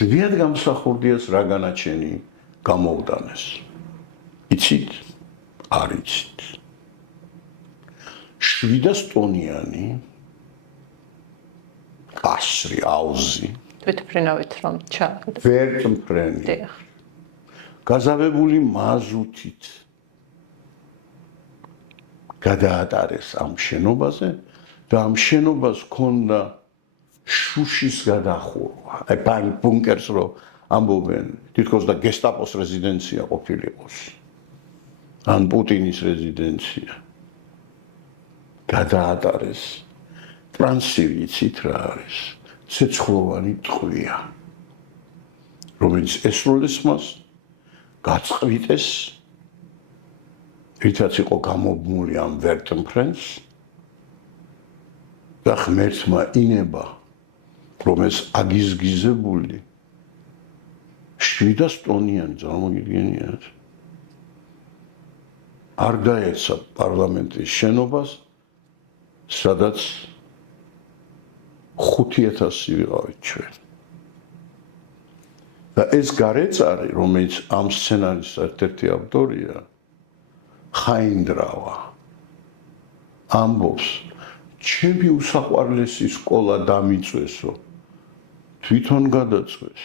ზედიად გამსახურდიას რა განაჩენი გამოუტანეს. იცით? არ იცით. 700 ტონიანი კასრი აუზი თვითმფრინავით რომ ჩააგდო. ვერტმფრენი დიახ. გაზავებული მაზუთით გადაატარეს ამ შენობაზე და ამ შენობას ჰქონდა შუშის გადახურვა. აი ბუნკერს რო ამბობენ, თითქოს და გესტაპოს რეზიდენცია ყოფილიყოს. ან პუტინის რეზიდენცია. გადაატარეს ტრანსივი იცით რა არის? ცეცხლოვანი ტყვია. რომელიც ესროლეს მას გაწყვითეს რითაც იყო გამობმული ამ ვერტმფრენს და ღმერთმა ინება რომ ეს აგიზგიზებული 700 ტონიანი წარმოგიდგენიათ არ დაეცა პარლამენტის შენობას სადაც 5000 ვიყავით ჩვენ და ეს გარეწარი რომელიც ამ სცენარის ერთ-ერთი ავტორია ხაინდრავა ამბობს ჩემი უსაყვარლესი სკოლა დამიწვესო თვითონ გადაწვეს